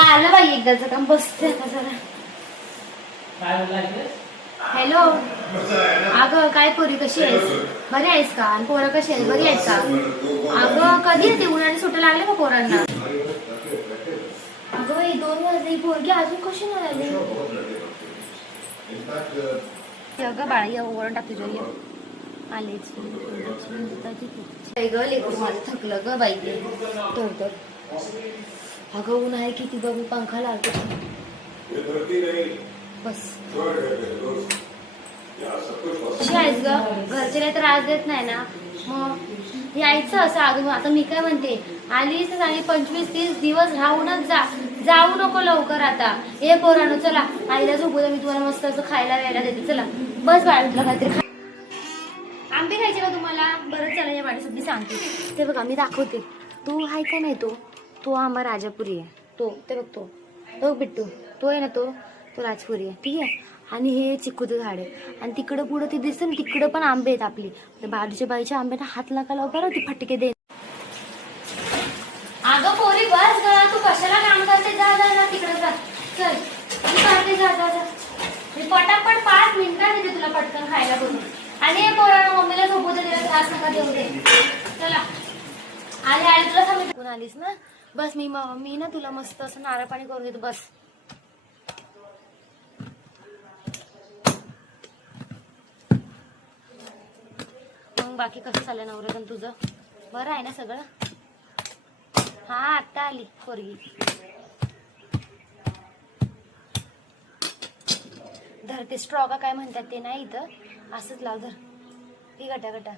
आलं बाई एकदाचं काम. बसते आता जरा. हॅलो. अगं काय पोरी कशी आहेस? बरी आहेस का? आणि पोरं कशी आहेत? बरी आहेत का? अगं कधी येते? उन्हाळ्यात सुट्ट्या लागल्या का पोरांना? अगं 2 वाजले, पोरगी अजून कशी नाही आली? अगं बाळा या ओवळून टाक तुझ्या ये. आलेच ग लेकरू माझं थकलं ग बाई. तर अगं ऊन आहे किती बघू, पंखा लावतो बस. कशी आहेस ग? घरचे नाही तर त्रास देत नाही ना? मग यायचं असं अगं. आता मी काय म्हणते, आलीच आणि 25-30 दिवस राहूनच जा. जाऊ नको लवकर आता. हे पोरांनो चला आईला झोपू दे, मी तुम्हाला मस्त असं खायला वेळेला देते. चला बस बाळा, तुला काहीतरी आंबे खायचे का तुम्हाला? बरं चला या वाढीसाठी सांगते. ते बघा मी दाखवते. तो आहे का नाही, तो आंबा राजापुरी आहे. तो ते बघ, तो बिट्टू तो आहे ना, तो राजपुरी आहे. ठीक आहे. आणि हे चिकूचं झाड आहे. आणि तिकडं पुढं ते दिसतं ना, तिकडं पण आंबे आहेत आपली. बाजूच्या बाईच्या आंब्याला हात नका लावू बरं, ती फटके दे. अगं पोरी बस ग, तू कशाला काम करते? जा जा जा तिकडे जा. चल मी करते. जा जा जा. मी पटापट 5 मिनिटात येते तुला पटकन खायला करून. आणि हे पोरांना मम्मीला झोपू दे, तिला त्रास नका देऊ दे. चला आले तुला सांगितलं आलीस ना. बस मी ना तुला मस्त असं नारळ पाणी करून देतो. बस मग बाकी कसं चाललं नवरतन तुझं? बरं आहे ना सगळं? हा आत्ता आली पोरगी. धर ते स्ट्रॉ का काय म्हणतात ते नाही इथं, असंच लाव. धर ही गटा गटा.